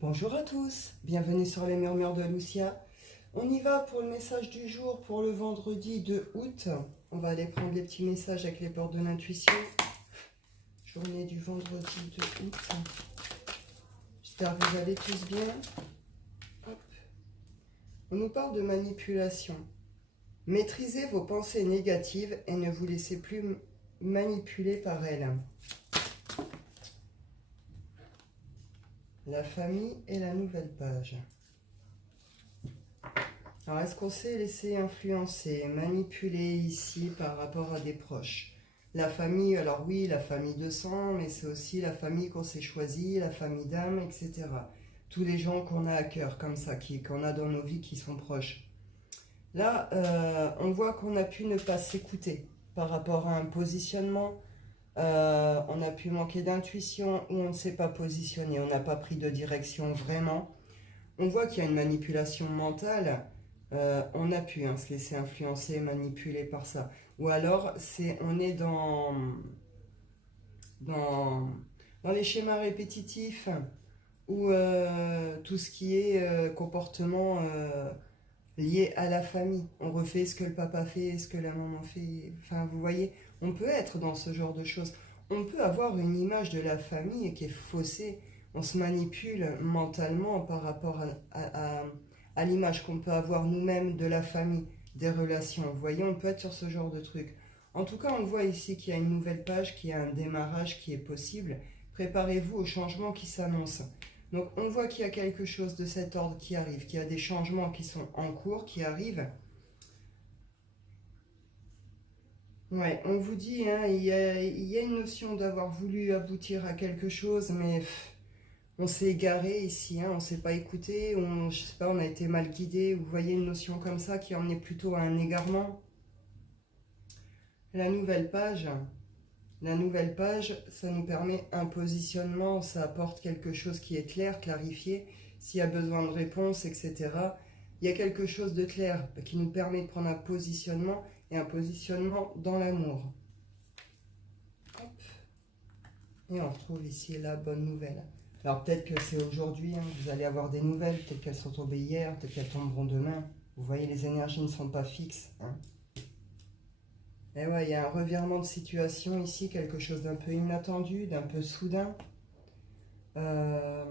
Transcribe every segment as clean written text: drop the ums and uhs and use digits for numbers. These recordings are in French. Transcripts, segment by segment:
Bonjour à tous, bienvenue sur les murmures de Lucia. On y va pour le message du jour pour le vendredi 2 août. On va aller prendre les petits messages avec les portes de l'intuition. Journée du vendredi 2 août. J'espère que vous allez tous bien. Hop. On nous parle de manipulation. Maîtrisez vos pensées négatives et ne vous laissez plus manipuler par elles. La famille et la nouvelle page. Alors, est-ce qu'on s'est laissé influencer, manipuler ici par rapport à des proches? La famille, alors oui, la famille de sang, mais c'est aussi la famille qu'on s'est choisie, la famille d'âme, etc. Tous les gens qu'on a à cœur, comme ça, qu'on a dans nos vies, qui sont proches. Là, on voit qu'on a pu ne pas s'écouter par rapport à un positionnement. On a pu manquer d'intuition ou on ne s'est pas positionné, on n'a pas pris de direction vraiment. On voit qu'il y a une manipulation mentale. On a pu se laisser influencer, manipuler par ça. Ou alors, on est dans, dans les schémas répétitifs ou tout ce qui est comportement lié à la famille. On refait ce que le papa fait, ce que la maman fait. Enfin, vous voyez, on peut être dans ce genre de choses. On peut avoir une image de la famille qui est faussée. On se manipule mentalement par rapport à l'image qu'on peut avoir nous-mêmes de la famille, des relations. Vous voyez, on peut être sur ce genre de truc. En tout cas, on voit ici qu'il y a une nouvelle page, qu'il y a un démarrage qui est possible. Préparez-vous au changement qui s'annonce. Donc on voit qu'il y a quelque chose de cet ordre qui arrive, qu'il y a des changements qui sont en cours, qui arrivent. Ouais, on vous dit, il y a une notion d'avoir voulu aboutir à quelque chose, mais on s'est égaré ici, on ne s'est pas écouté, je sais pas, on a été mal guidé. Vous voyez une notion comme ça qui emmenait plutôt à un égarement. La nouvelle page, ça nous permet un positionnement, ça apporte quelque chose qui est clair, clarifié. S'il y a besoin de réponse, etc. Il y a quelque chose de clair qui nous permet de prendre un positionnement et un positionnement dans l'amour. Et on retrouve ici la bonne nouvelle. Alors peut-être que c'est aujourd'hui, vous allez avoir des nouvelles, peut-être qu'elles sont tombées hier, peut-être qu'elles tomberont demain. Vous voyez, les énergies ne sont pas fixes. Et ouais, il y a un revirement de situation ici, quelque chose d'un peu inattendu, d'un peu soudain. Euh,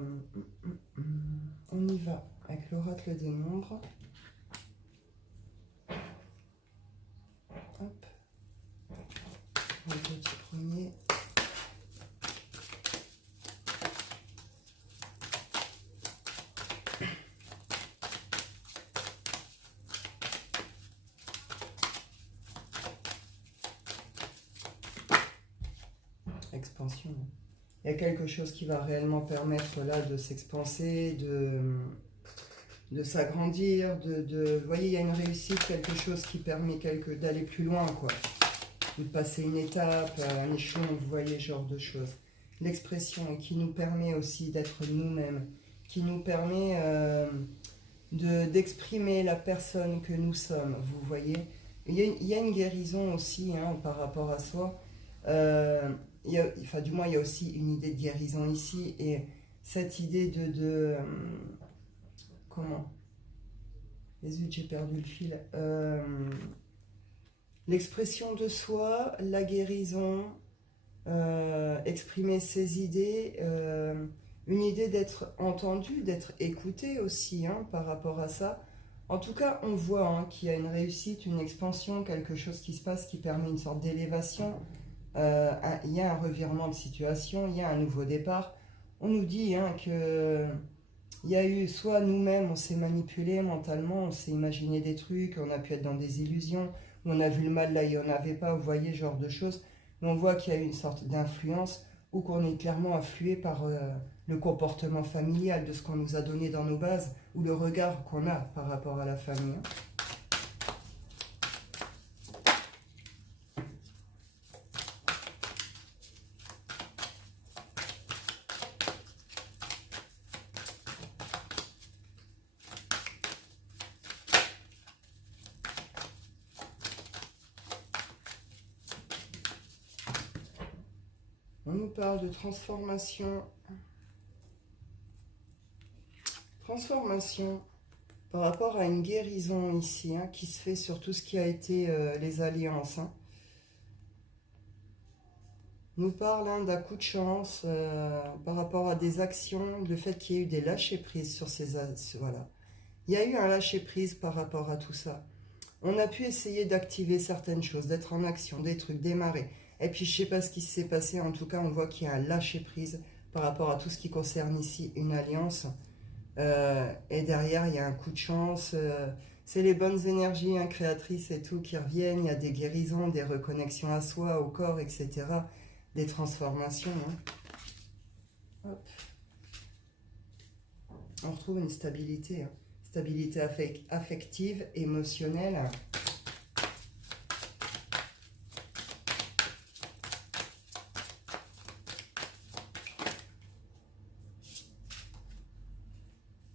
on y va avec l'oracle des nombres. Hop. Le petit premier. Expansion. Il y a quelque chose qui va réellement permettre là de s'expanser, de s'agrandir, vous voyez, il y a une réussite, quelque chose qui permet d'aller plus loin, quoi. De passer une étape, un échelon, vous voyez, genre de choses. L'expression qui nous permet aussi d'être nous-mêmes, qui nous permet d'exprimer la personne que nous sommes, vous voyez. Il y a une guérison aussi par rapport à soi. Du moins, il y a aussi une idée de guérison ici. Et cette idée comment? Zut, j'ai perdu le fil. L'expression de soi, la guérison, exprimer ses idées, une idée d'être entendu, d'être écouté aussi par rapport à ça. En tout cas, on voit qu'il y a une réussite, une expansion, quelque chose qui se passe qui permet une sorte d'élévation. Il y a un revirement de situation, il y a un nouveau départ. On nous dit que il y a eu soit nous-mêmes, on s'est manipulé mentalement, on s'est imaginé des trucs, on a pu être dans des illusions, où on a vu le mal là, il n'y en avait pas, vous voyez, genre de choses. Mais on voit qu'il y a eu une sorte d'influence ou qu'on est clairement influé par le comportement familial de ce qu'on nous a donné dans nos bases ou le regard qu'on a par rapport à la famille. On nous parle de transformation. Transformation par rapport à une guérison ici, hein, qui se fait sur tout ce qui a été les alliances. Hein. Nous parle d'un coup de chance par rapport à des actions, le fait qu'il y ait eu des lâchers-prises sur ces... Voilà. Il y a eu un lâcher-prise par rapport à tout ça. On a pu essayer d'activer certaines choses, d'être en action, des trucs, démarrer. Et puis je ne sais pas ce qui s'est passé, en tout cas on voit qu'il y a un lâcher-prise par rapport à tout ce qui concerne ici une alliance. Et derrière, il y a un coup de chance. C'est les bonnes énergies hein, créatrices et tout qui reviennent. Il y a des guérisons, des reconnexions à soi, au corps, etc. Des transformations. Hein. Hop. On retrouve une stabilité. Hein. Stabilité affective, émotionnelle.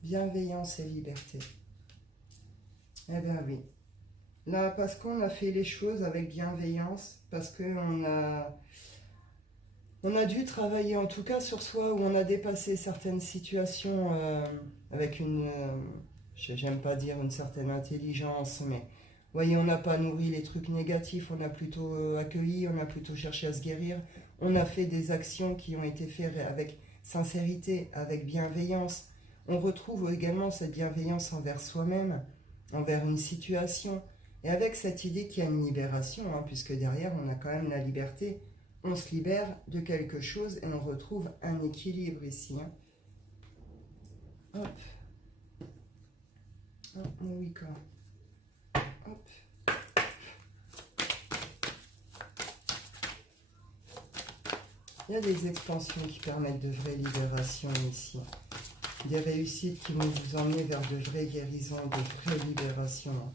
Bienveillance et liberté. Eh bien oui. Là, parce qu'on a fait les choses avec bienveillance, parce qu'on on a dû travailler en tout cas sur soi, où on a dépassé certaines situations avec une, j'aime pas dire une certaine intelligence, mais vous voyez, on n'a pas nourri les trucs négatifs, on a plutôt accueilli, on a plutôt cherché à se guérir, on a fait des actions qui ont été faites avec sincérité, avec bienveillance. On retrouve également cette bienveillance envers soi-même, envers une situation, et avec cette idée qu'il y a une libération, hein, puisque derrière on a quand même la liberté. On se libère de quelque chose et on retrouve un équilibre ici. Hein. Hop. Hop, mon Wicca. Hop. Il y a des expansions qui permettent de vraies libérations ici. Des réussites qui vont vous emmener vers de vraies guérisons, de vraies libérations.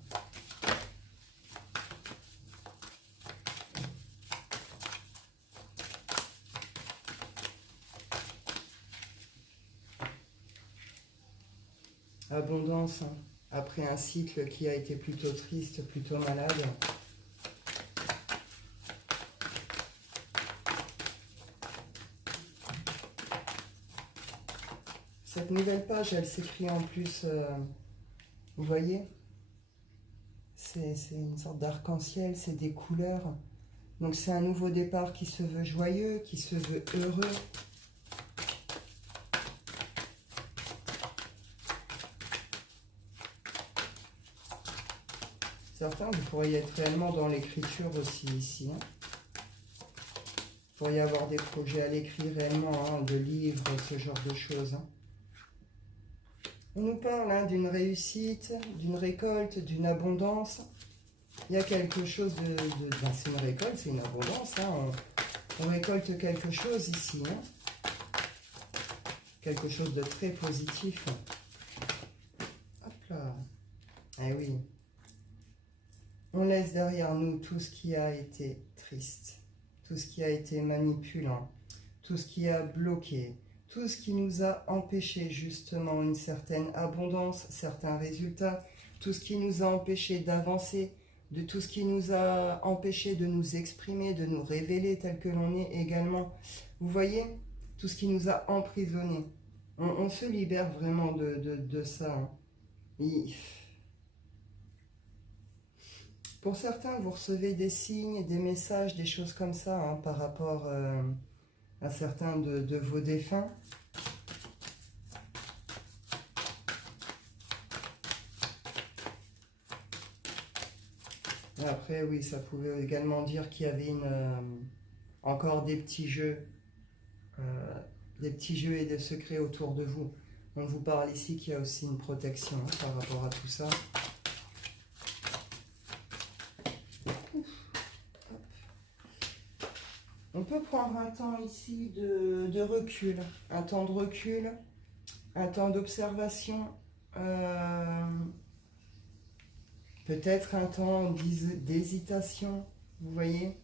Abondance, hein, après un cycle qui a été plutôt triste, plutôt malade. Cette nouvelle page, elle s'écrit en plus, vous voyez, c'est une sorte d'arc-en-ciel, c'est des couleurs. Donc c'est un nouveau départ qui se veut joyeux, qui se veut heureux. Certains, vous pourriez être réellement dans l'écriture aussi ici. Hein. Vous pourriez avoir des projets à l'écrit réellement, hein, de livres, ce genre de choses. Hein. On nous parle hein, d'une réussite, d'une récolte, d'une abondance. Il y a quelque chose de... Ben, c'est une récolte, c'est une abondance. Hein. On récolte quelque chose ici. Hein. Quelque chose de très positif. Hop là. Eh oui. On laisse derrière nous tout ce qui a été triste, tout ce qui a été manipulant, tout ce qui a bloqué, tout ce qui nous a empêché justement une certaine abondance, certains résultats, tout ce qui nous a empêché d'avancer, de tout ce qui nous a empêché de nous exprimer, de nous révéler tel que l'on est également. Vous voyez, tout ce qui nous a emprisonnés. On se libère vraiment de ça. Hein. Pour certains, vous recevez des signes, des messages, des choses comme ça, hein, par rapport à certains de vos défunts. Et après, oui, ça pouvait également dire qu'il y avait encore des petits jeux et des secrets autour de vous. On vous parle ici qu'il y a aussi une protection hein, par rapport à tout ça. On peut prendre un temps ici de recul, un temps de recul, un temps d'observation, peut-être un temps d'hésitation, vous voyez.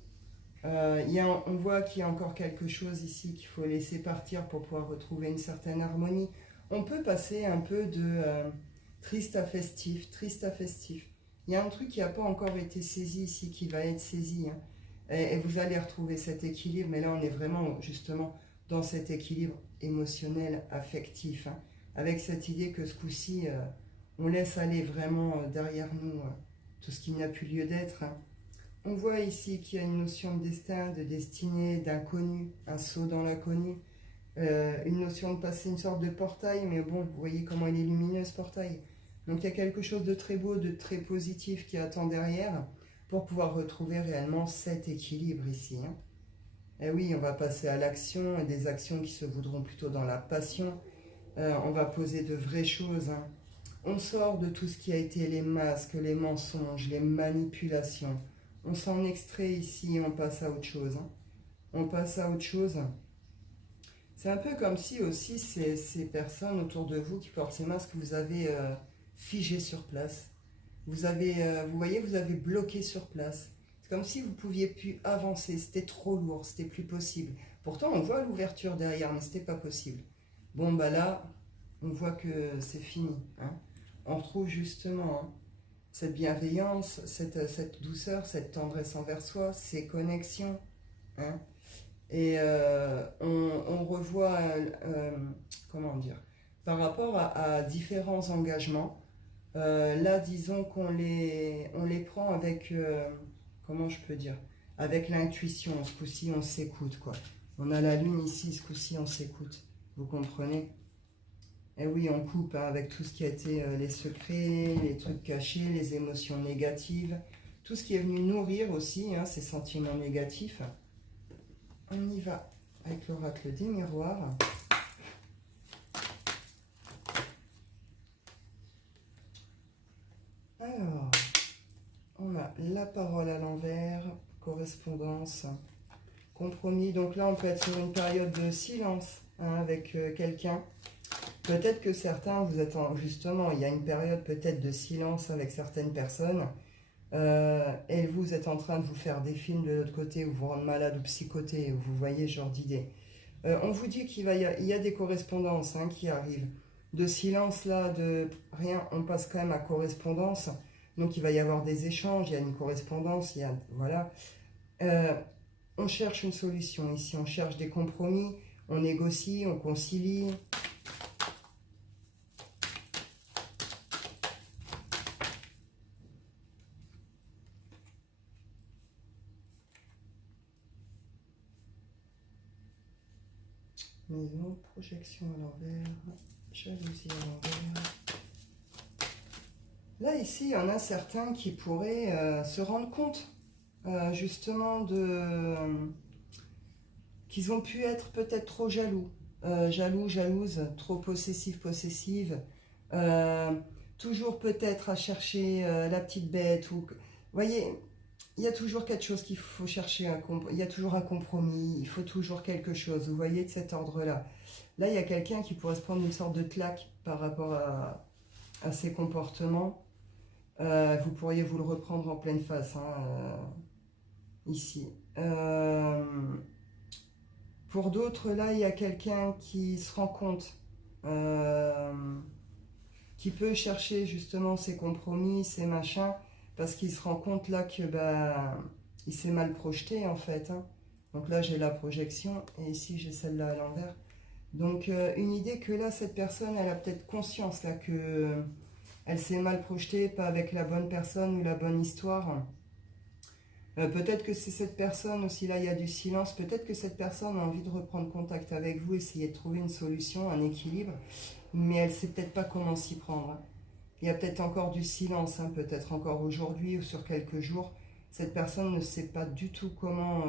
On voit qu'il y a encore quelque chose ici qu'il faut laisser partir pour pouvoir retrouver une certaine harmonie. On peut passer un peu de triste à festif, triste à festif. Il y a un truc qui n'a pas encore été saisi ici, qui va être saisi, hein. Et vous allez retrouver cet équilibre, mais là on est vraiment justement dans cet équilibre émotionnel, affectif. Hein. avec cette idée que ce coup-ci, on laisse aller vraiment derrière nous tout ce qui n'a plus lieu d'être. Hein. On voit ici qu'il y a une notion de destin, de destinée, d'inconnu, un saut dans l'inconnu, une notion de passer une sorte de portail, mais bon, vous voyez comment il est lumineux ce portail. Donc il y a quelque chose de très beau, de très positif qui attend derrière pour pouvoir retrouver réellement cet équilibre ici. Hein. Et oui, on va passer à l'action, et des actions qui se voudront plutôt dans la passion. On va poser de vraies choses. Hein. On sort de tout ce qui a été les masques, les mensonges, les manipulations. On s'en extrait ici et on passe à autre chose. Hein. On passe à autre chose. C'est un peu comme si aussi ces personnes autour de vous qui portent ces masques, vous avez figé sur place. Vous avez, vous voyez, vous avez bloqué sur place. C'est comme si vous ne pouviez plus avancer. C'était trop lourd, c'était plus possible. Pourtant, on voit l'ouverture derrière, mais c'était pas possible. Bon, bah là, on voit que c'est fini. Hein. On retrouve justement cette bienveillance, cette douceur, cette tendresse envers soi, ces connexions. Hein. Et on revoit, comment dire, par rapport à différents engagements, là, disons qu'on on les prend avec, comment je peux dire, avec l'intuition. Ce coup-ci, on s'écoute, quoi. On a la lune ici, ce coup-ci, on s'écoute. Vous comprenez? Et oui, on coupe hein, avec tout ce qui a été les secrets, les trucs cachés, les émotions négatives, tout ce qui est venu nourrir aussi hein, ces sentiments négatifs. On y va avec l'oracle des miroirs. Alors, on a la parole à l'envers, correspondance, compromis. Donc là, on peut être sur une période de silence hein, avec quelqu'un. Peut-être que certains, vous êtes justement, il y a une période peut-être de silence avec certaines personnes. Et vous êtes en train de vous faire des films de l'autre côté, ou vous rendre malade ou psychoté, ou vous voyez ce genre d'idée. On vous dit qu'il y a des correspondances hein, qui arrivent. De silence là, de rien, on passe quand même à correspondance. Donc il va y avoir des échanges, il y a une correspondance, il y a, voilà. On cherche une solution ici, on cherche des compromis, on négocie, on concilie. Maison, projection à l'envers, jalousie à l'envers. Là, ici, il y en a certains qui pourraient se rendre compte, justement, qu'ils ont pu être peut-être trop jaloux. Jaloux, jalouse, trop possessif, possessive. Toujours peut-être à chercher la petite bête. Ou... Vous voyez, il y a toujours quelque chose qu'il faut chercher, il y a toujours un compromis, il faut toujours quelque chose, vous voyez, de cet ordre-là. Là, il y a quelqu'un qui pourrait se prendre une sorte de claque par rapport à ses comportements. Vous pourriez vous le reprendre en pleine face, hein, ici. Pour d'autres, là, il y a quelqu'un qui se rend compte, qui peut chercher justement ses compromis, ses machins, parce qu'il se rend compte là que bah, il s'est mal projeté en fait. Hein. Donc là j'ai la projection et ici j'ai celle-là à l'envers. Donc une idée que là cette personne elle a peut-être conscience là que elle s'est mal projetée, pas avec la bonne personne ou la bonne histoire. Peut-être que c'est cette personne aussi, là il y a du silence, peut-être que cette personne a envie de reprendre contact avec vous, essayer de trouver une solution, un équilibre, mais elle ne sait peut-être pas comment s'y prendre. Hein. Il y a peut-être encore du silence, hein, peut-être encore aujourd'hui ou sur quelques jours. Cette personne ne sait pas du tout comment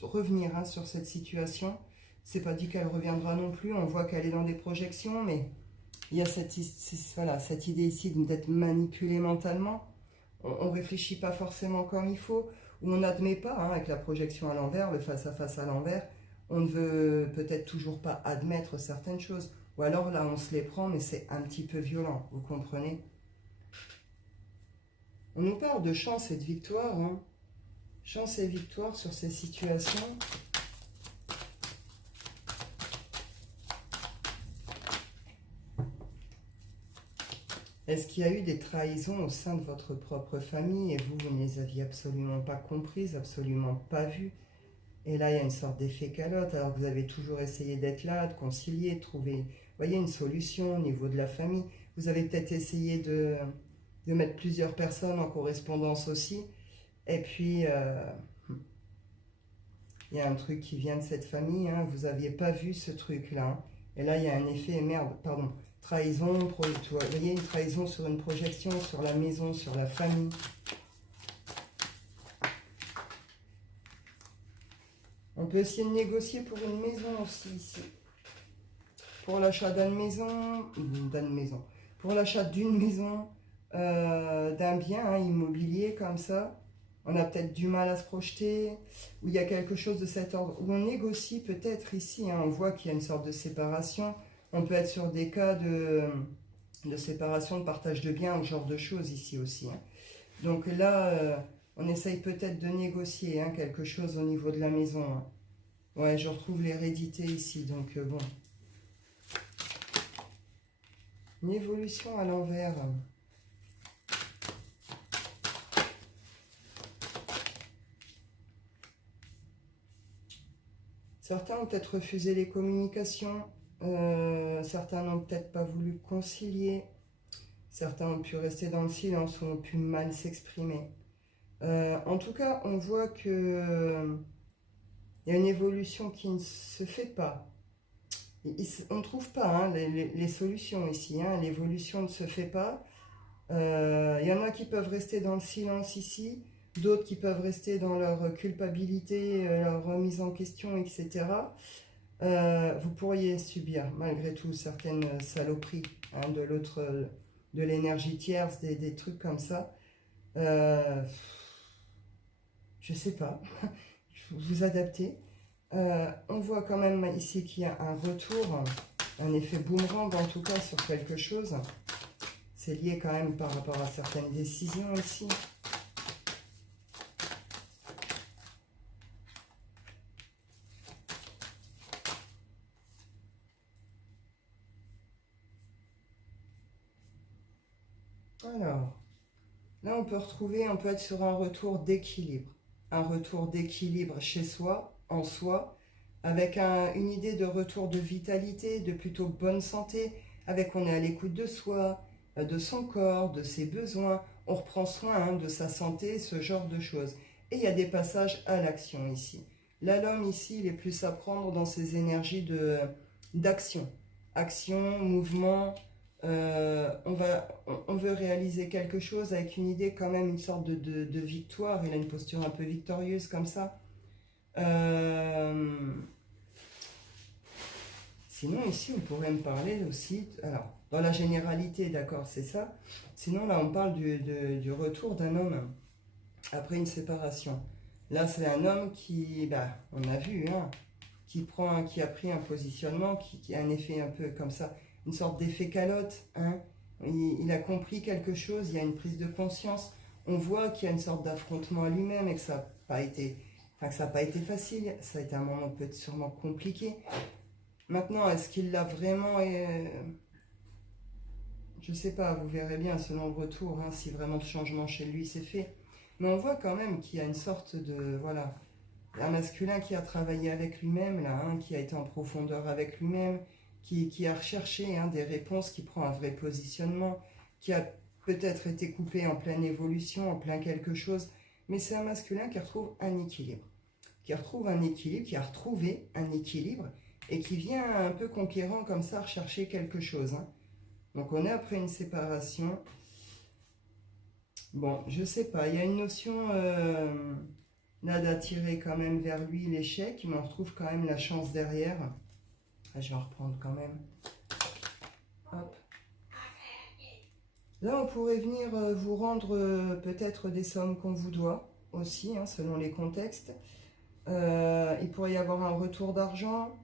revenir hein, sur cette situation. C'est pas dit qu'elle reviendra non plus, on voit qu'elle est dans des projections, mais il y a cette idée ici d'être manipulée mentalement. On ne réfléchit pas forcément comme il faut, ou on n'admet pas, hein, avec la projection à l'envers, le face-à-face à l'envers, on ne veut peut-être toujours pas admettre certaines choses. Ou alors là, on se les prend, mais c'est un petit peu violent, vous comprenez? On nous parle de chance et de victoire, hein. Chance et victoire sur ces situations. Est-ce qu'il y a eu des trahisons au sein de votre propre famille et vous ne les aviez absolument pas comprises, absolument pas vues? Et là, il y a une sorte d'effet calotte, alors que vous avez toujours essayé d'être là, de concilier, de trouver, vous voyez, une solution au niveau de la famille. Vous avez peut-être essayé de mettre plusieurs personnes en correspondance aussi. Et puis, il y a un truc qui vient de cette famille, hein, vous n'aviez pas vu ce truc-là. Hein. Et là, il y a un effet, merde, pardon, trahison, vous voyez, une trahison sur une projection, sur la maison, sur la famille. On peut essayer de négocier pour une maison aussi, ici. Pour l'achat pour l'achat d'une maison, d'un bien hein, immobilier comme ça, on a peut-être du mal à se projeter, ou il y a quelque chose de cet ordre, où on négocie peut-être ici, hein, on voit qu'il y a une sorte de séparation, on peut être sur des cas de séparation, de partage de biens, ou ce genre de choses ici aussi. Hein. Donc là, on essaye peut-être de négocier hein, quelque chose au niveau de la maison. Hein. Ouais, je retrouve l'hérédité ici, donc bon. Une évolution à l'envers. Certains ont peut-être refusé les communications, certains n'ont peut-être pas voulu concilier, certains ont pu rester dans le silence ou ont pu mal s'exprimer. En tout cas, on voit que il y a une évolution qui ne se fait pas. On ne trouve pas hein, les solutions ici, hein, l'évolution ne se fait pas. Il y en a qui peuvent rester dans le silence ici, d'autres qui peuvent rester dans leur culpabilité, leur remise en question, etc. Vous pourriez subir malgré tout certaines saloperies hein, de l'autre, de l'énergie tierce, des trucs comme ça. Je sais pas, vous adaptez. On voit quand même ici qu'il y a un retour, un effet boomerang en tout cas sur quelque chose. C'est lié quand même par rapport à certaines décisions ici. Alors, là on peut retrouver, on peut être sur un retour d'équilibre. Un retour d'équilibre chez soi, en soi, avec une idée de retour de vitalité, de plutôt bonne santé, avec on est à l'écoute de soi, de son corps, de ses besoins, on reprend soin hein, de sa santé, ce genre de choses. Et il y a des passages à l'action ici. Là, l'homme ici, il est plus à prendre dans ses énergies d'action. Action, mouvement, on veut réaliser quelque chose avec une idée quand même, une sorte de victoire. Il a une posture un peu victorieuse comme ça. Sinon, ici, on pourrait me parler aussi... Alors, dans la généralité, d'accord, c'est ça. Sinon, là, on parle du retour d'un homme après une séparation. Là, c'est un homme qui, bah, on a vu, hein, qui a pris un positionnement, qui a un effet un peu comme ça, une sorte d'effet calotte. Hein. Il a compris quelque chose, il y a une prise de conscience. On voit qu'il y a une sorte d'affrontement à lui-même et que ça n'a pas été... Enfin, que ça n'a pas été facile, ça a été un moment peut-être sûrement compliqué. Maintenant, est-ce qu'il l'a vraiment... je ne sais pas, vous verrez bien selon le retour, hein, si vraiment ce changement chez lui s'est fait. Mais on voit quand même qu'il y a une sorte de... Voilà, un masculin qui a travaillé avec lui-même, là, hein, qui a été en profondeur avec lui-même, qui a recherché hein, des réponses, qui prend un vrai positionnement, qui a peut-être été coupé en pleine évolution, en plein quelque chose. Mais c'est un masculin qui retrouve un équilibre. Qui retrouve un équilibre, qui a retrouvé un équilibre, et qui vient un peu conquérant comme ça rechercher quelque chose. Hein. Donc on est après une séparation. Bon, je sais pas, il y a une notion là d'attirer quand même vers lui l'échec, mais on retrouve quand même la chance derrière. Ah, je vais en reprendre quand même. Hop. Là, on pourrait venir vous rendre peut-être des sommes qu'on vous doit aussi, hein, selon les contextes. Il pourrait y avoir un retour d'argent.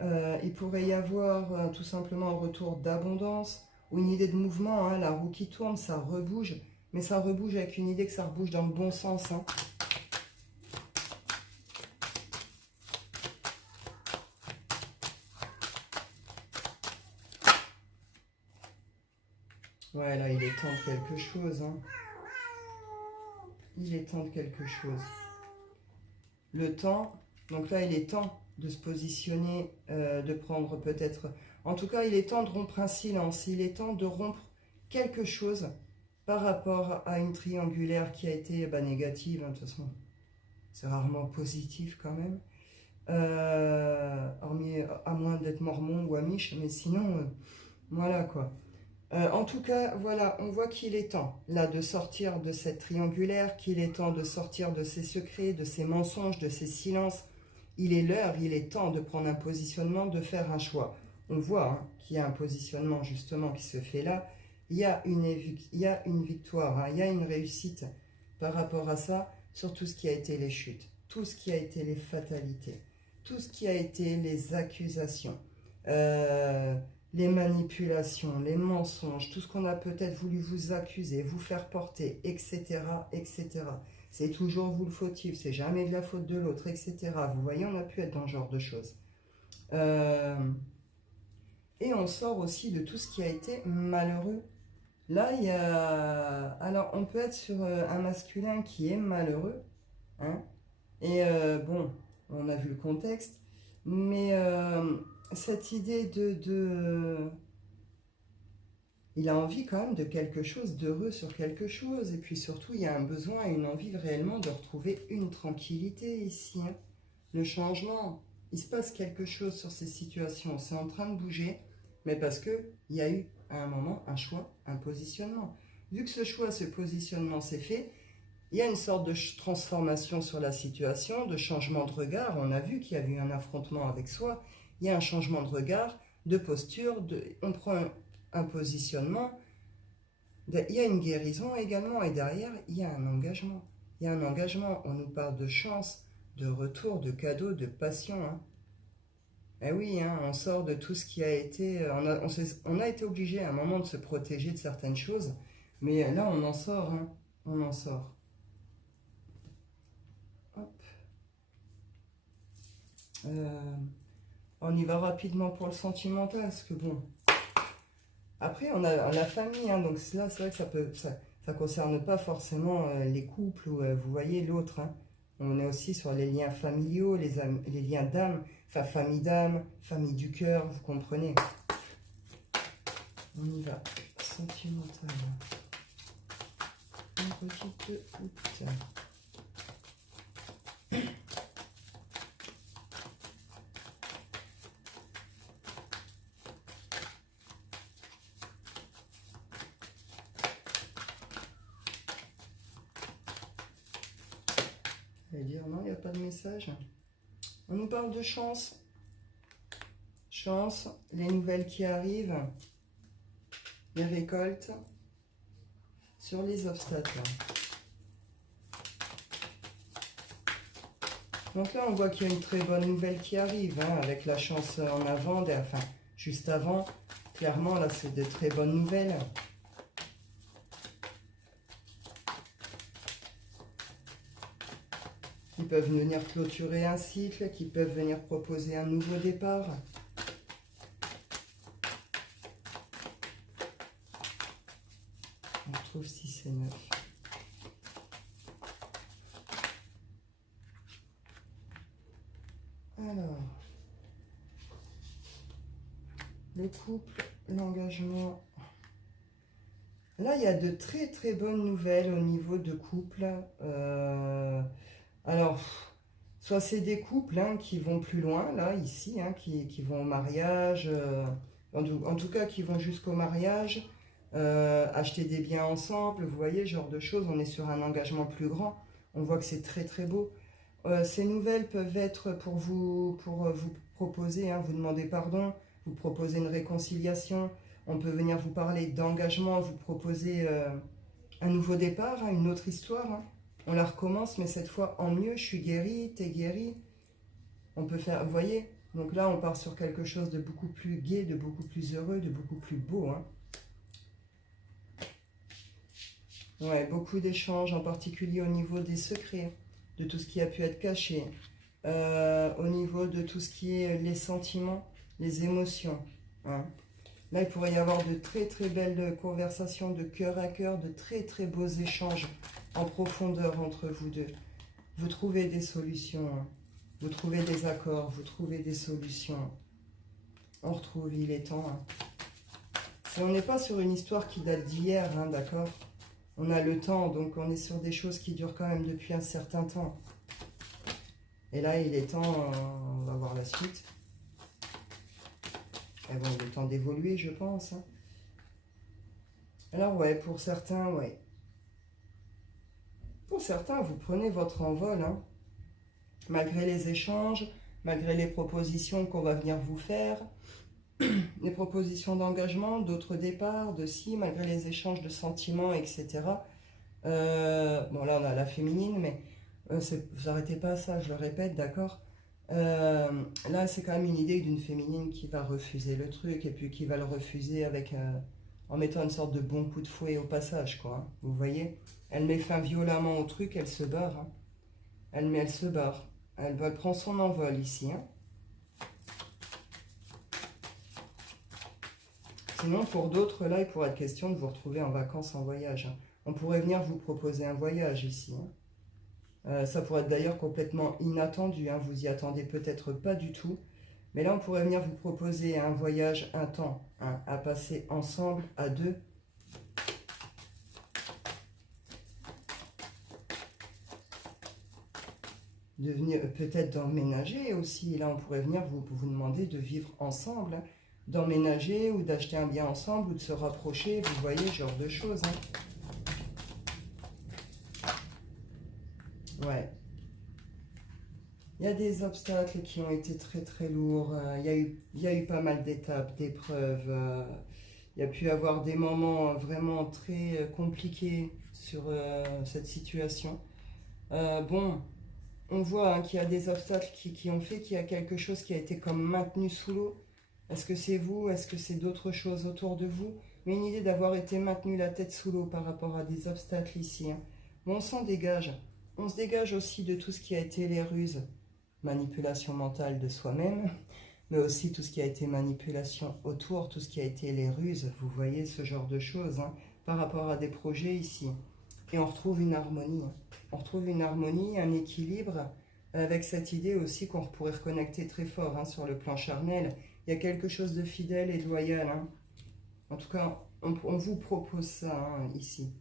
Il pourrait y avoir tout simplement un retour d'abondance ou une idée de mouvement. Hein, la roue qui tourne, ça rebouge. Mais ça rebouge avec une idée que ça rebouge dans le bon sens. Hein. Ouais, là, il est temps de quelque chose. Hein. Il est temps de quelque chose. Le temps, Donc là, il est temps de se positionner, de prendre peut-être... En tout cas, il est temps de rompre un silence. Il est temps de rompre quelque chose par rapport à une triangulaire qui a été négative. Hein, de toute façon, c'est rarement positif quand même. Hormis, à moins d'être mormon ou amish, mais sinon, voilà quoi. En tout cas, voilà, on voit qu'il est temps, là, de sortir de cette triangulaire, qu'il est temps de sortir de ses secrets, de ses mensonges, de ses silences. Il est l'heure, il est temps de prendre un positionnement, de faire un choix. On voit hein, qu'il y a un positionnement, justement, qui se fait là. Il y a une victoire, hein, il y a une réussite par rapport à ça, sur tout ce qui a été les chutes, tout ce qui a été les fatalités, tout ce qui a été les accusations. Les manipulations, les mensonges, tout ce qu'on a peut-être voulu vous accuser, vous faire porter, etc., etc. C'est toujours vous le fautif, c'est jamais de la faute de l'autre, etc. Vous voyez, on a pu être dans ce genre de choses. Et on sort aussi de tout ce qui a été malheureux. Là, il y a... Alors, on peut être sur un masculin qui est malheureux, hein, et bon, on a vu le contexte, mais cette idée il a envie quand même de quelque chose, d'heureux sur quelque chose, et puis surtout, il y a un besoin et une envie réellement de retrouver une tranquillité ici. Hein. Le changement, il se passe quelque chose sur ces situations, c'est en train de bouger, mais parce qu'il y a eu à un moment un choix, un positionnement. Vu que ce choix, ce positionnement s'est fait, il y a une sorte de transformation sur la situation, de changement de regard. On a vu qu'il y a eu un affrontement avec soi. Il y a un changement de regard, de posture. On prend un positionnement. Il y a une guérison également. Et derrière, il y a un engagement. Il y a un engagement. On nous parle de chance, de retour, de cadeau, de passion. Hein. Eh oui, hein, on sort de tout ce qui a été... On a été obligé à un moment de se protéger de certaines choses. Mais là, on en sort. Hein. On en sort. On y va rapidement pour le sentimental, parce que bon... Après, on a la famille, hein, donc là, c'est vrai que ça concerne pas forcément les couples, ou vous voyez l'autre. Hein. On est aussi sur les liens familiaux, les liens d'âme, enfin famille d'âme, famille du cœur, vous comprenez. On y va, sentimental. Une petite goutte. Dire non, il n'y a pas de message. On nous parle de chance. Chance, les nouvelles qui arrivent, les récoltes, sur les obstacles. Donc là, on voit qu'il y a une très bonne nouvelle qui arrive, hein, avec la chance en avant, enfin, juste avant. Clairement, là, c'est de très bonnes nouvelles. Qui peuvent venir clôturer un cycle, qui peuvent venir proposer un nouveau départ. On retrouve 6 et 9. Alors, le couple, l'engagement. Là, il y a de très très bonnes nouvelles au niveau de couple. Alors, soit c'est des couples hein, qui vont plus loin, là, ici, hein, qui vont au mariage, en tout cas qui vont jusqu'au mariage, acheter des biens ensemble, vous voyez, ce genre de choses, on est sur un engagement plus grand, on voit que c'est très très beau. Ces nouvelles peuvent être pour vous proposer, hein, vous demander pardon, vous proposer une réconciliation, on peut venir vous parler d'engagement, vous proposer un nouveau départ, hein, une autre histoire, hein. On la recommence, mais cette fois en mieux. Je suis guéri, t'es guéri. On peut faire, vous voyez. Donc là, on part sur quelque chose de beaucoup plus gai, de beaucoup plus heureux, de beaucoup plus beau. Hein. Ouais, beaucoup d'échanges, en particulier au niveau des secrets, de tout ce qui a pu être caché, au niveau de tout ce qui est les sentiments, les émotions. Hein. Là, il pourrait y avoir de très très belles conversations de cœur à cœur, de très très beaux échanges en profondeur entre vous deux. Vous trouvez des solutions. Hein. Vous trouvez des accords, vous trouvez des solutions. On retrouve, il est temps. Hein. On n'est pas sur une histoire qui date d'hier, hein, d'accord? On a le temps, donc on est sur des choses qui durent quand même depuis un certain temps. Et là, il est temps, on va voir la suite. Et bon, il est temps d'évoluer, je pense. Hein. Alors, ouais, pour certains, ouais. Pour certains, vous prenez votre envol, hein. Malgré les échanges, malgré les propositions qu'on va venir vous faire, les propositions d'engagement, d'autres départs, de si, malgré les échanges de sentiments, etc. Bon, là, on a la féminine, mais vous arrêtez pas à ça, je le répète, d'accord. Là, c'est quand même une idée d'une féminine qui va refuser le truc, et puis qui va le refuser avec, en mettant une sorte de bon coup de fouet au passage, quoi. Hein. Vous voyez? Elle met fin violemment au truc, elle se barre. Hein. Elle se barre. Elle prend son envol ici, hein. Sinon, pour d'autres, là, il pourrait être question de vous retrouver en vacances, en voyage. Hein. On pourrait venir vous proposer un voyage ici. Hein. Ça pourrait être d'ailleurs complètement inattendu. Hein. Vous y attendez peut-être pas du tout. Mais là, on pourrait venir vous proposer un voyage, un temps, hein, à passer ensemble, à deux. De venir peut-être d'emménager aussi. Là, on pourrait venir vous demander de vivre ensemble. Hein. D'emménager ou d'acheter un bien ensemble ou de se rapprocher, vous voyez, ce genre de choses. Hein. Ouais. Il y a des obstacles qui ont été très très lourds. Il y a eu pas mal d'étapes, d'épreuves. Il y a pu y avoir des moments vraiment très compliqués sur cette situation. Bon, on voit hein, qu'il y a des obstacles qui ont fait qu'il y a quelque chose qui a été comme maintenu sous l'eau. Est-ce que c'est vous? Est-ce que c'est d'autres choses autour de vous? Mais une idée d'avoir été maintenu la tête sous l'eau par rapport à des obstacles ici. Hein. Mais on s'en dégage. On se dégage aussi de tout ce qui a été les ruses, manipulation mentale de soi-même, mais aussi tout ce qui a été manipulation autour, tout ce qui a été les ruses. Vous voyez ce genre de choses hein, par rapport à des projets ici. Et on retrouve une harmonie. Hein. On retrouve une harmonie, un équilibre, avec cette idée aussi qu'on pourrait reconnecter très fort hein, sur le plan charnel. Il y a quelque chose de fidèle et de loyal. Hein. En tout cas, on vous propose ça hein, ici.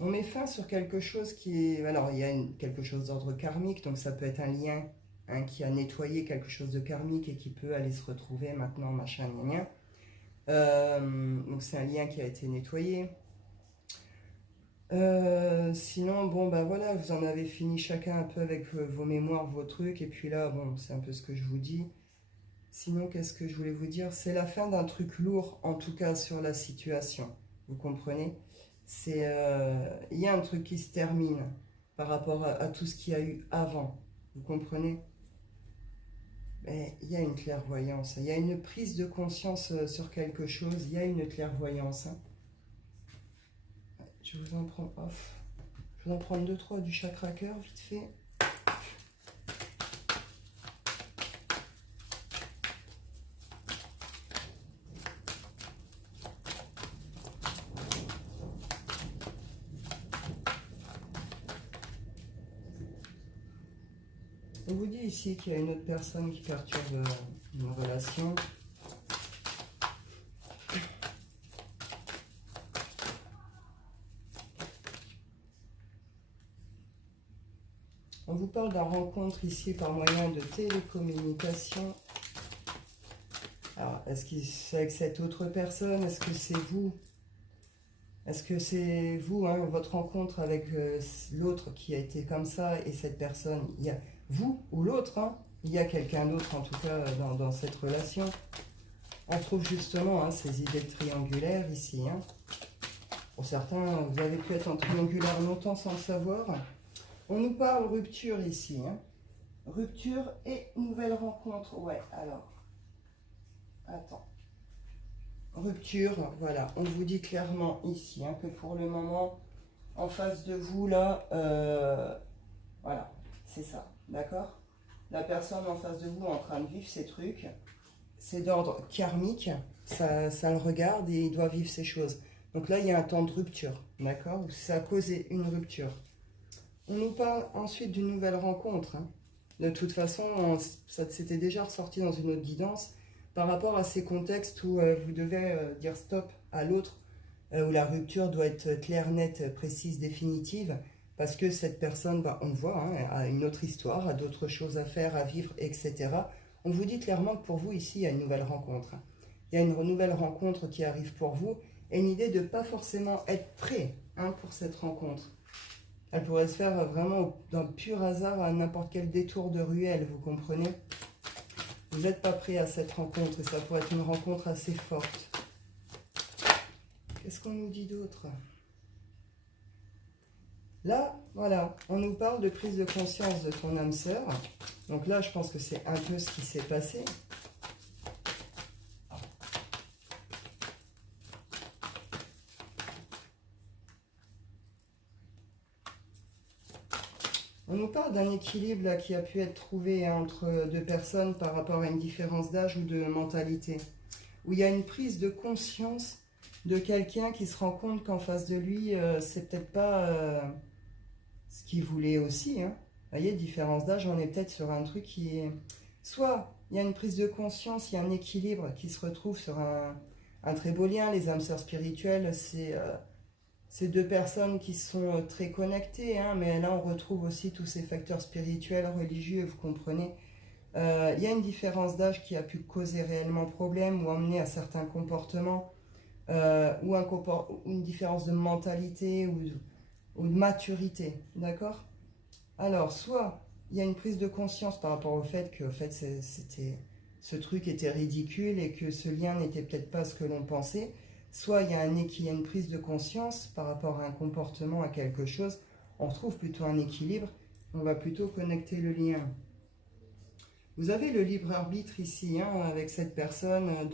On met fin sur quelque chose qui est... Alors, il y a quelque chose d'ordre karmique, donc ça peut être un lien hein, qui a nettoyé quelque chose de karmique et qui peut aller se retrouver maintenant, machin, gna gna. Donc, c'est un lien qui a été nettoyé. Sinon, bon, ben voilà, vous en avez fini chacun un peu avec vos mémoires, vos trucs, et puis là, bon, c'est un peu ce que je vous dis. Sinon, qu'est-ce que je voulais vous dire? C'est la fin d'un truc lourd, en tout cas sur la situation. Vous comprenez? Il y a un truc qui se termine par rapport à tout ce qu'il y a eu avant. Vous comprenez? Mais il y a une clairvoyance. Il y a une prise de conscience sur quelque chose. Il y a une clairvoyance. Hein. Je vous en prends off. Je vais en prendre 2-3 du chakra cœur, vite fait. On vous dit ici qu'il y a une autre personne qui perturbe une relation. On vous parle d'une rencontre ici par moyen de télécommunication. Alors, est-ce que c'est avec cette autre personne? Est-ce que c'est vous? Est-ce que c'est vous, hein, votre rencontre avec l'autre qui a été comme ça et cette personne? Il y a vous ou l'autre, hein, il y a quelqu'un d'autre en tout cas dans cette relation. On trouve justement hein, ces idées triangulaires ici. Hein. Pour certains, vous avez pu être en triangulaire longtemps sans le savoir. On nous parle rupture ici. Hein. Rupture et nouvelle rencontre. Ouais, alors. Attends. Rupture, voilà. On vous dit clairement ici hein, que pour le moment, en face de vous, là, voilà, c'est ça. D'accord? La personne en face de vous est en train de vivre ces trucs. C'est d'ordre karmique. Ça le regarde et il doit vivre ces choses. Donc là, il y a un temps de rupture. D'accord? Ça a causé une rupture. On nous parle ensuite d'une nouvelle rencontre. Hein. De toute façon, ça s'était déjà ressorti dans une autre guidance par rapport à ces contextes où vous devez dire stop à l'autre, où la rupture doit être claire, nette, précise, définitive, parce que cette personne, bah, on le voit, hein, a une autre histoire, a d'autres choses à faire, à vivre, etc. On vous dit clairement que pour vous, ici, il y a une nouvelle rencontre. Il y a une nouvelle rencontre qui arrive pour vous, et une idée de ne pas forcément être prêt, hein, pour cette rencontre. Elle pourrait se faire vraiment d'un pur hasard à n'importe quel détour de ruelle, vous comprenez? Vous n'êtes pas prêt à cette rencontre, et ça pourrait être une rencontre assez forte. Qu'est-ce qu'on nous dit d'autre? Là, voilà, on nous parle de prise de conscience de ton âme sœur. Donc là, je pense que c'est un peu ce qui s'est passé. On nous parle d'un équilibre là, qui a pu être trouvé entre deux personnes par rapport à une différence d'âge ou de mentalité. Où il y a une prise de conscience de quelqu'un qui se rend compte qu'en face de lui, c'est peut-être pas ce qu'il voulait aussi. Hein. Vous voyez, différence d'âge, on est peut-être sur un truc qui est... Soit il y a une prise de conscience, il y a un équilibre qui se retrouve sur un très beau lien. Les âmes sœurs spirituelles, c'est deux personnes qui sont très connectées, hein, mais là on retrouve aussi tous ces facteurs spirituels, religieux, vous comprenez. Il y a une différence d'âge qui a pu causer réellement problème ou amener à certains comportements, ou une différence de mentalité ou de maturité, d'accord? Alors, soit il y a une prise de conscience par rapport au fait que ce truc était ridicule et que ce lien n'était peut-être pas ce que l'on pensait, soit il y a une prise de conscience par rapport à un comportement, à quelque chose, on retrouve plutôt un équilibre, on va plutôt connecter le lien. Vous avez le libre arbitre ici, hein, avec cette personne,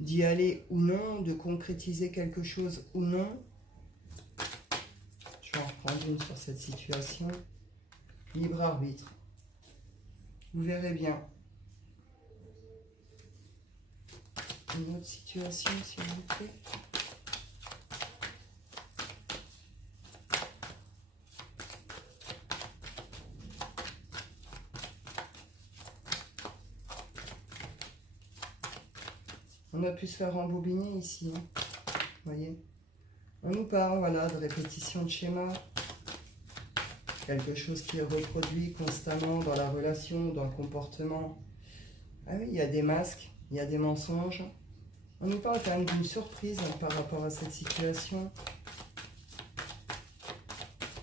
d'y aller ou non, de concrétiser quelque chose ou non. Je vais en reprendre une sur cette situation. Libre arbitre. Vous verrez bien. Une autre situation, s'il vous plaît. On a pu se faire rembobiner ici. Hein. Vous voyez? On nous parle, voilà, de répétition de schéma. Quelque chose qui est reproduit constamment dans la relation, dans le comportement. Ah oui, il y a des masques, il y a des mensonges. On nous parle quand même d'une surprise, hein, par rapport à cette situation.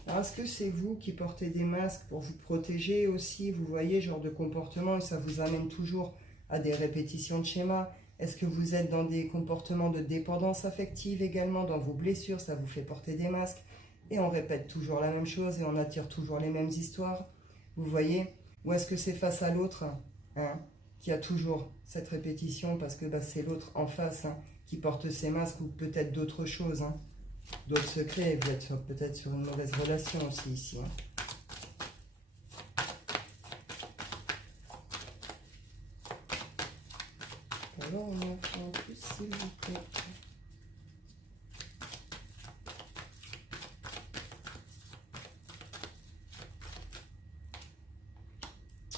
Alors, est-ce que c'est vous qui portez des masques pour vous protéger aussi? Vous voyez, genre de comportement, et ça vous amène toujours à des répétitions de schéma. Est-ce que vous êtes dans des comportements de dépendance affective également, dans vos blessures, ça vous fait porter des masques? Et on répète toujours la même chose et on attire toujours les mêmes histoires. Vous voyez? Ou est-ce que c'est face à l'autre, hein, qui a toujours cette répétition parce que bah, c'est l'autre en face, hein, qui porte ces masques ou peut-être d'autres choses, hein, d'autres secrets. Vous êtes peut-être sur une mauvaise relation aussi ici. Hein. Alors on en fait en plus, s'il vous plaît.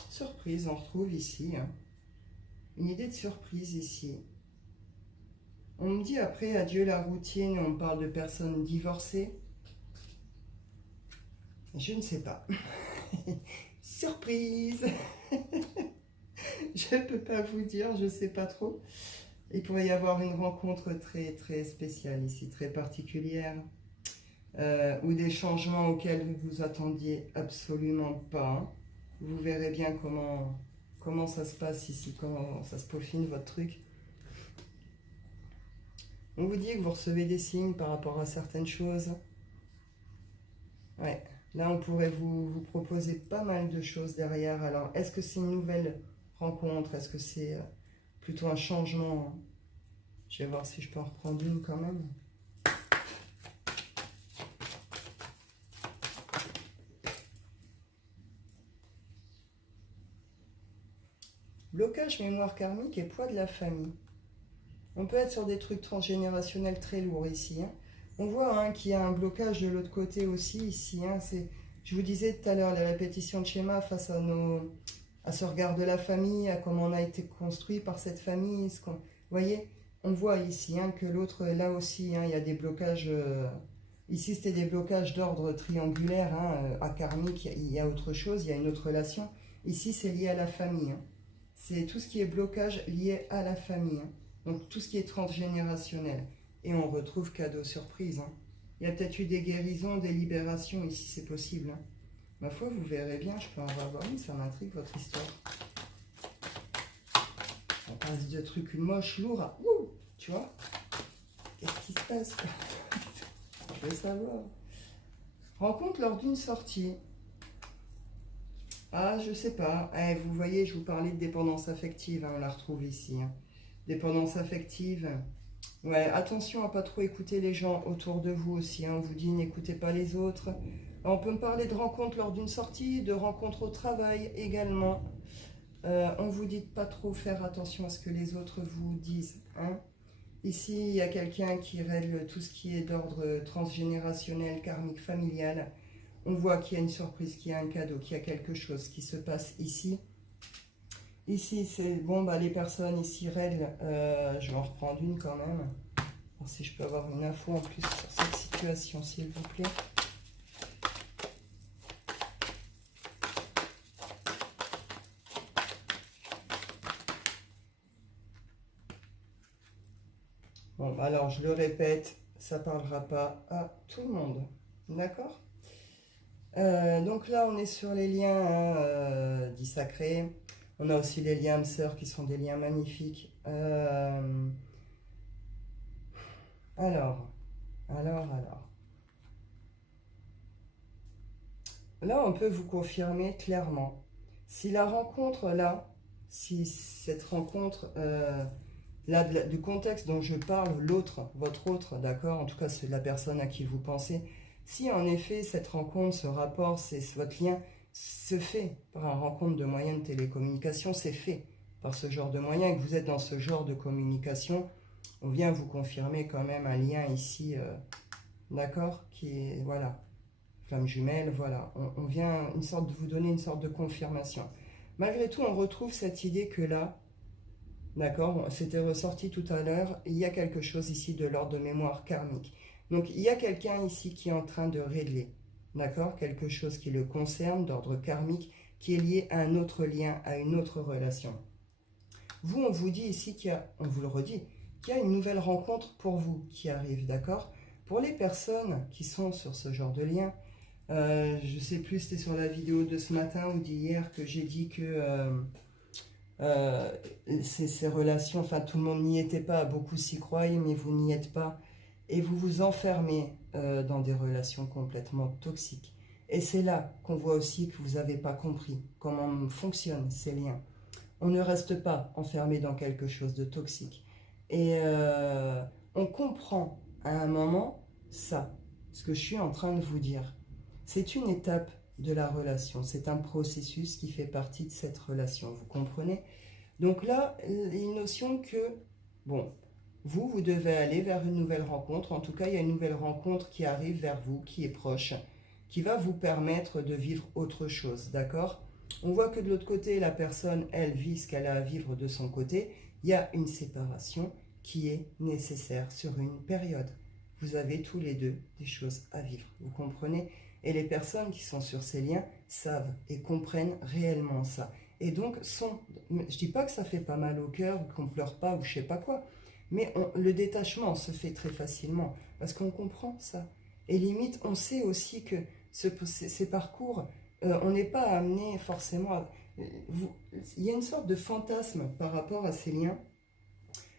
Surprise, on retrouve ici. Hein. Une idée de surprise ici. On me dit après, adieu la routine, on parle de personnes divorcées. Je ne sais pas. Surprise. Je ne peux pas vous dire, je ne sais pas trop. Il pourrait y avoir une rencontre très très spéciale ici, très particulière. Ou des changements auxquels vous vous attendiez absolument pas. Hein. Vous verrez bien comment ça se passe ici, comment ça se peaufine votre truc. On vous dit que vous recevez des signes par rapport à certaines choses. Ouais, là on pourrait vous proposer pas mal de choses derrière. Alors, est-ce que c'est une nouvelle rencontre? Est-ce que c'est plutôt un changement? Je vais voir si je peux en reprendre une quand même. Blocage mémoire karmique et poids de la famille. On peut être sur des trucs transgénérationnels très lourds ici. Hein. On voit, hein, qu'il y a un blocage de l'autre côté aussi ici. Hein. Je vous disais tout à l'heure, les répétitions de schémas face à ce regard de la famille, à comment on a été construit par cette famille. Vous voyez, on voit ici hein, que l'autre, là aussi, hein, il y a des blocages. Ici, c'était des blocages d'ordre triangulaire. Hein, à karmique, il y a autre chose, il y a une autre relation. Ici, c'est lié à la famille. Hein. C'est tout ce qui est blocage lié à la famille. Hein. Donc, tout ce qui est transgénérationnel. Et on retrouve cadeau surprise. Hein. Il y a peut-être eu des guérisons, des libérations ici, c'est possible. Hein. Ma foi, vous verrez bien, je peux en avoir une, ça m'intrigue votre histoire. On passe de trucs moches, lourds à... Ouh, tu vois? Qu'est-ce qui se passe? Je veux savoir. Rencontre lors d'une sortie. Ah, je sais pas. Eh, vous voyez, je vous parlais de dépendance affective, hein, on la retrouve ici. Hein. Dépendance affective. Ouais, attention à pas trop écouter les gens autour de vous aussi. Hein. On vous dit n'écoutez pas les autres. On peut me parler de rencontres lors d'une sortie, de rencontres au travail également. On vous dit de pas trop faire attention à ce que les autres vous disent. Hein. Ici, il y a quelqu'un qui règle tout ce qui est d'ordre transgénérationnel, karmique, familial. On voit qu'il y a une surprise, qu'il y a un cadeau, qu'il y a quelque chose qui se passe ici. Ici, c'est bon, bah, les personnes ici règlent. Je vais en reprendre une quand même. Alors, si je peux avoir une info en plus sur cette situation, s'il vous plaît. Bon, alors je le répète, ça ne parlera pas à tout le monde. D'accord? Donc là, on est sur les liens hein, dits sacrés. On a aussi les liens âmes sœurs qui sont des liens magnifiques. Alors. Là, on peut vous confirmer clairement. Si la rencontre là, si cette rencontre... Là, du contexte dont je parle, l'autre, votre autre, d'accord, en tout cas c'est la personne à qui vous pensez, si en effet cette rencontre, ce rapport, votre lien se fait par une rencontre de moyens de télécommunication, c'est fait par ce genre de moyens, et que vous êtes dans ce genre de communication, on vient vous confirmer quand même un lien ici, d'accord, qui est, voilà, flamme jumelle, voilà, on vient vous donner une sorte de confirmation. Malgré tout, on retrouve cette idée que là, d'accord, c'était ressorti tout à l'heure, il y a quelque chose ici de l'ordre de mémoire karmique. Donc il y a quelqu'un ici qui est en train de régler, d'accord, quelque chose qui le concerne d'ordre karmique, qui est lié à un autre lien, à une autre relation. Vous, on vous dit ici qu'il y a, on vous le redit, qu'il y a une nouvelle rencontre pour vous qui arrive, d'accord. Pour les personnes qui sont sur ce genre de lien, je ne sais plus, c'était sur la vidéo de ce matin ou d'hier que j'ai dit que... ces relations, enfin tout le monde n'y était pas, beaucoup s'y croyaient, mais vous n'y êtes pas, et vous vous enfermez dans des relations complètement toxiques. Et c'est là qu'on voit aussi que vous n'avez pas compris comment fonctionnent ces liens. On ne reste pas enfermé dans quelque chose de toxique. Et on comprend à un moment ça, ce que je suis en train de vous dire. C'est une étape de la relation. C'est un processus qui fait partie de cette relation. Vous comprenez? Donc là, une notion que, bon, vous devez aller vers une nouvelle rencontre. En tout cas, il y a une nouvelle rencontre qui arrive vers vous, qui est proche, qui va vous permettre de vivre autre chose, d'accord? On voit que de l'autre côté, la personne, elle vit ce qu'elle a à vivre de son côté. Il y a une séparation qui est nécessaire sur une période. Vous avez tous les deux des choses à vivre, vous comprenez? Et les personnes qui sont sur ces liens savent et comprennent réellement ça. Et donc, je dis pas que ça fait pas mal au cœur, qu'on pleure pas ou je sais pas quoi, mais le détachement se fait très facilement parce qu'on comprend ça. Et limite, on sait aussi que ces parcours, on n'est pas amené forcément à... il y a une sorte de fantasme par rapport à ces liens.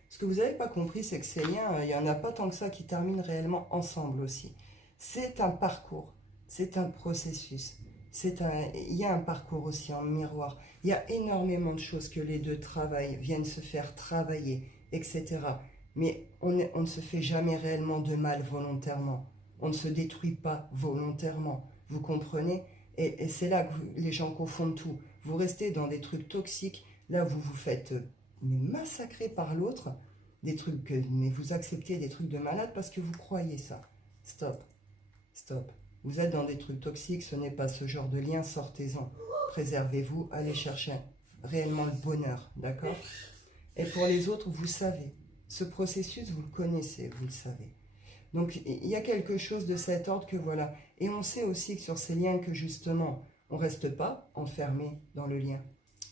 Ce que vous n'avez pas compris, c'est que ces liens, il n'y en a pas tant que ça qui terminent réellement ensemble aussi. C'est un parcours, c'est un processus. Il y a un parcours aussi en miroir. Il y a énormément de choses que les deux travaillent, viennent se faire travailler, etc. Mais on ne se fait jamais réellement de mal volontairement. On ne se détruit pas volontairement. Vous comprenez? Et c'est là que les gens confondent tout. Vous restez dans des trucs toxiques. Là, vous vous faites massacrer par l'autre. Mais vous acceptez des trucs de malade parce que vous croyez ça. Stop. Stop. Vous êtes dans des trucs toxiques, ce n'est pas ce genre de lien, sortez-en. Préservez-vous, allez chercher réellement le bonheur, d'accord? Et pour les autres, vous savez. Ce processus, vous le connaissez, vous le savez. Donc, il y a quelque chose de cet ordre que voilà. Et on sait aussi que sur ces liens que justement, on ne reste pas enfermé dans le lien.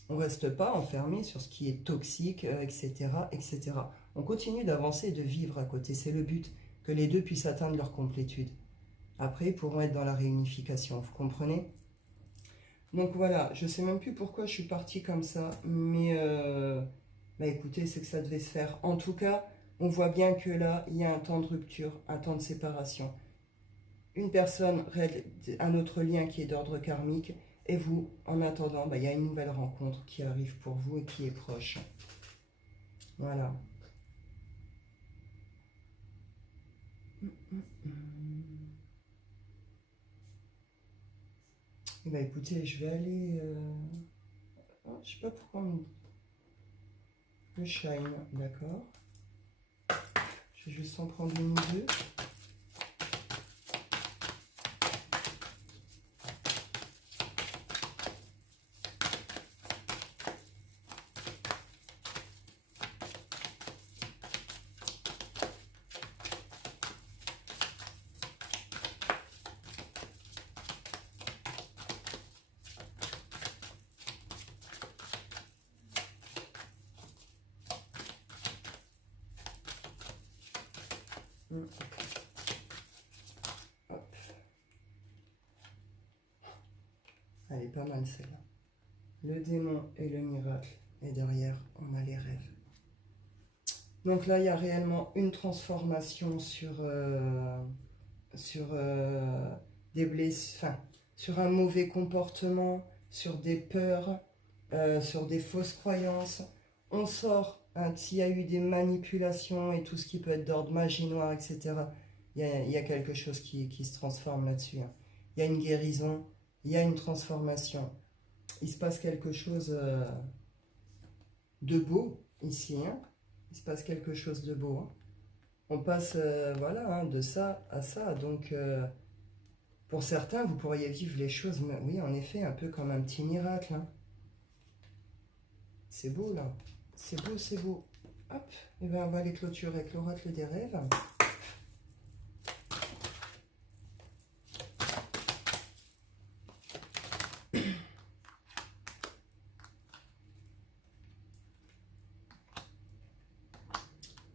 On ne reste pas enfermé sur ce qui est toxique, etc., etc. On continue d'avancer et de vivre à côté. C'est le but, que les deux puissent atteindre leur complétude. Après, ils pourront être dans la réunification, vous comprenez? Donc voilà, je ne sais même plus pourquoi je suis partie comme ça, mais bah écoutez, c'est que ça devait se faire. En tout cas, on voit bien que là, il y a un temps de rupture, un temps de séparation. Une personne règle un autre lien qui est d'ordre karmique, et vous, en attendant, bah, il y a une nouvelle rencontre qui arrive pour vous et qui est proche. Voilà. Et bah écoutez, je vais aller... oh, je sais pas pourquoi le shine, d'accord. Je vais juste en prendre une ou deux. Hop. Elle est pas mal celle-là. Le démon et le miracle. Et derrière, on a les rêves. Donc là, il y a réellement une transformation sur des blessures, enfin, sur un mauvais comportement, sur des peurs, sur des fausses croyances. On sort, hein, s'il y a eu des manipulations et tout ce qui peut être d'ordre magie noire, etc. Il y a quelque chose qui se transforme là-dessus, hein. Il y a une guérison, il y a une transformation. Il se passe quelque chose de beau ici, hein. Il se passe quelque chose de beau, hein. On passe voilà, hein, de ça à ça. Donc, pour certains, vous pourriez vivre les choses, mais oui, en effet, un peu comme un petit miracle, hein. C'est beau, là. C'est beau, c'est beau. Hop, et bien on va les clôturer avec l'oracle des rêves.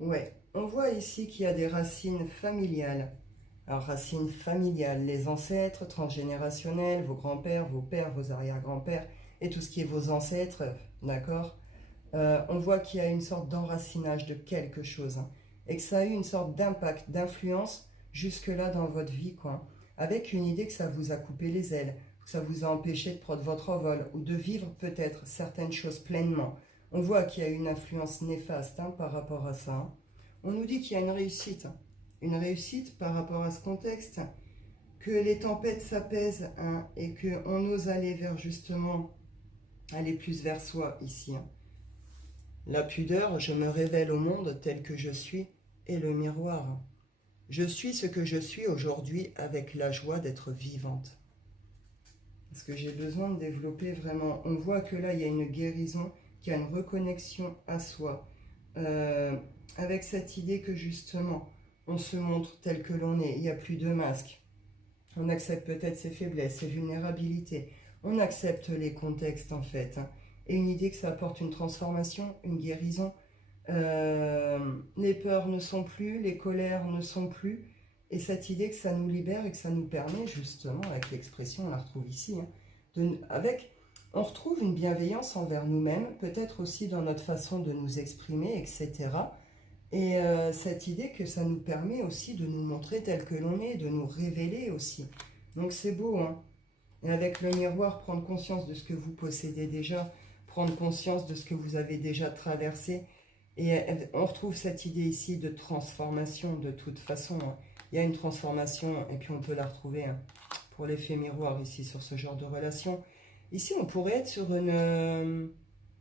Ouais, on voit ici qu'il y a des racines familiales. Alors, racines familiales, les ancêtres, transgénérationnels, vos grands-pères, vos pères, vos arrière-grands-pères, et tout ce qui est vos ancêtres, d'accord? On voit qu'il y a une sorte d'enracinage de quelque chose, hein, et que ça a eu une sorte d'impact, d'influence jusque-là dans votre vie, quoi. Avec une idée que ça vous a coupé les ailes, que ça vous a empêché de prendre votre envol ou de vivre peut-être certaines choses pleinement. On voit qu'il y a une influence néfaste, hein, par rapport à ça, hein. On nous dit qu'il y a une réussite par rapport à ce contexte, que les tempêtes s'apaisent, hein, et qu'on ose aller vers justement, aller plus vers soi ici, hein. La pudeur, je me révèle au monde tel que je suis, et le miroir. Je suis ce que je suis aujourd'hui avec la joie d'être vivante. Parce que j'ai besoin de développer vraiment. On voit que là, il y a une guérison, qu'il y a une reconnexion à soi. Avec cette idée que justement, on se montre tel que l'on est. Il n'y a plus de masque. On accepte peut-être ses faiblesses, ses vulnérabilités. On accepte les contextes en fait, hein. Et une idée que ça apporte une transformation, une guérison. Les peurs ne sont plus, les colères ne sont plus. Et cette idée que ça nous libère et que ça nous permet justement, avec l'expression, on la retrouve ici, hein, on retrouve une bienveillance envers nous-mêmes, peut-être aussi dans notre façon de nous exprimer, etc. Et cette idée que ça nous permet aussi de nous montrer tel que l'on est, de nous révéler aussi. Donc c'est beau, hein. Et avec le miroir, prendre conscience de ce que vous possédez déjà, prendre conscience de ce que vous avez déjà traversé. Et on retrouve cette idée ici de transformation de toute façon, hein. Il y a une transformation et puis on peut la retrouver, hein, pour l'effet miroir ici sur ce genre de relation. Ici, on pourrait être sur une...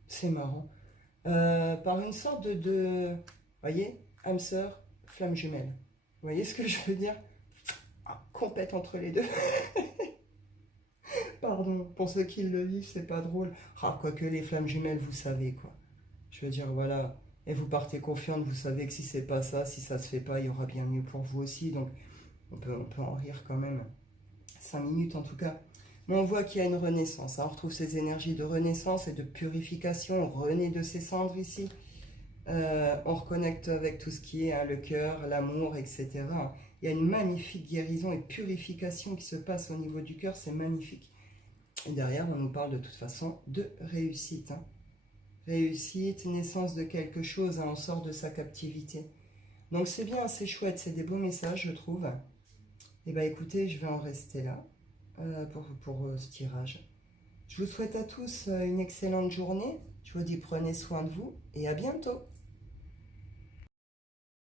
c'est marrant. Par une sorte voyez, âme sœur, flamme jumelle. Vous voyez ce que je veux dire? Ah, compète entre les deux. Pardon, pour ceux qui le vivent, c'est pas drôle. Ah, quoique les flammes jumelles, vous savez quoi. Je veux dire, voilà. Et vous partez confiante, vous savez que si c'est pas ça, si ça se fait pas, il y aura bien mieux pour vous aussi. Donc, on peut en rire quand même. 5 minutes en tout cas. Mais on voit qu'il y a une renaissance, hein. On retrouve ces énergies de renaissance et de purification. On renaît de ses cendres ici. On reconnecte avec tout ce qui est, hein, le cœur, l'amour, etc. Il y a une magnifique guérison et purification qui se passe au niveau du cœur. C'est magnifique. Et derrière, on nous parle de toute façon de réussite, hein. Réussite, naissance de quelque chose, hein, on sort de sa captivité. Donc c'est bien, c'est chouette, c'est des beaux messages, je trouve. Et bien écoutez, je vais en rester là pour ce tirage. Je vous souhaite à tous une excellente journée. Je vous dis prenez soin de vous et à bientôt.